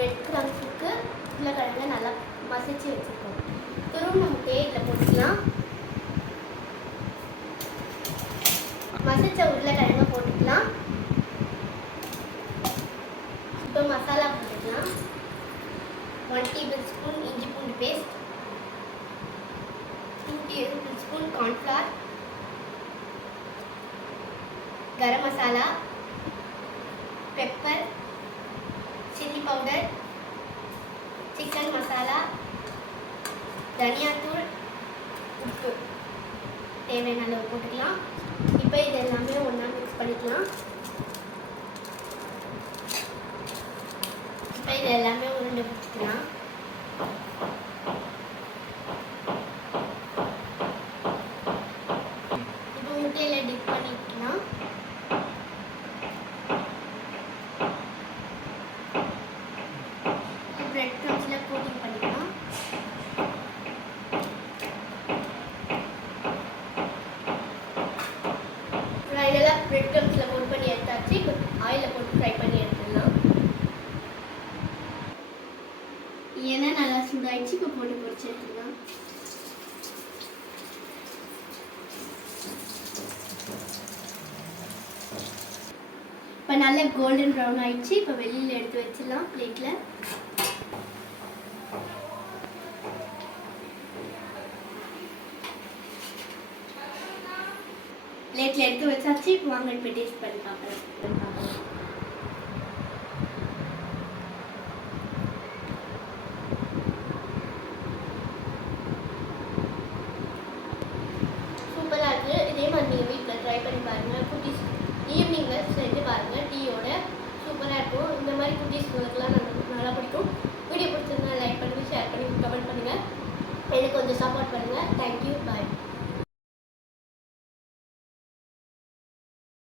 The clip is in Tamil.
பிரெட் க்ரம்ஸுக்கு உருளைக்கிழங்க நல்லா மசிச்சு வச்சுருக்கோம். துருவ முட்டையை இதில் போட்டுக்கலாம். மசிச்ச உருளைக்கிழங்க போட்டுக்கலாம். இப்போ மசாலா போட்டுக்கலாம். 1 டேபிள்ஸ்பூன் இஞ்சி பூண்டு paste, 2 tablespoon cornflour, garam masala, pepper, chilli powder, chicken masala, தனியாத்தூள், உப்பு தேவையான அளவு போட்டுக்கலாம். இப்போ இது எல்லாமே ஒன்றா மிக்ஸ் பண்ணிக்கலாம். இப்போ இது எல்லாமே உருண்டை பிடிச்சிக்கலாம். இப்போ முட்டையில் டிப் பண்ணிக்கலாம். பிரெட் க்ரம்ஸில் கோட்டிங் பண்ணிக்கலாம். இதெல்லாம் பிரெட் க்ரம்ஸில் கோட் பண்ணி எடுத்தாச்சு. இப்போ ஆயிலில் போட்டு ஃப்ரை பண்ணி எடுத்துடலாம். எண்ணெய் நல்லா சூடாயிடுச்சு. இப்போ போட்டு பொரிச்சு எடுத்துக்கலாம். இப்போ நல்ல கோல்டன் ப்ரௌன் ஆயிடுச்சு. இப்போ வெளியில் எடுத்து வச்சிடலாம் பிளேட்டில். பிளேட்டில் எடுத்து வச்சாச்சு. இப்போ வாங்க இப்போ டேஸ்ட் பண்ணி பார்க்கலாம். சூப்பராக இருக்குது. இதே மாதிரி நீங்கள் வீட்டில் ட்ரை பண்ணி பாருங்கள். குட்டீஸ் ஈவினிங்கில் செஞ்சு பாருங்கள். டீயோட சூப்பராக இருக்கும். இந்த மாதிரி குட்டீஸ்களுக்கெல்லாம் நல்லா பிடிக்கும். வீடியோ பிடிச்சிருந்தா லைக் பண்ணி ஷேர் பண்ணி கமெண்ட் பண்ணுங்கள். எனக்கு கொஞ்சம் சப்போர்ட் பண்ணுங்கள். தேங்க்யூ. பாய்.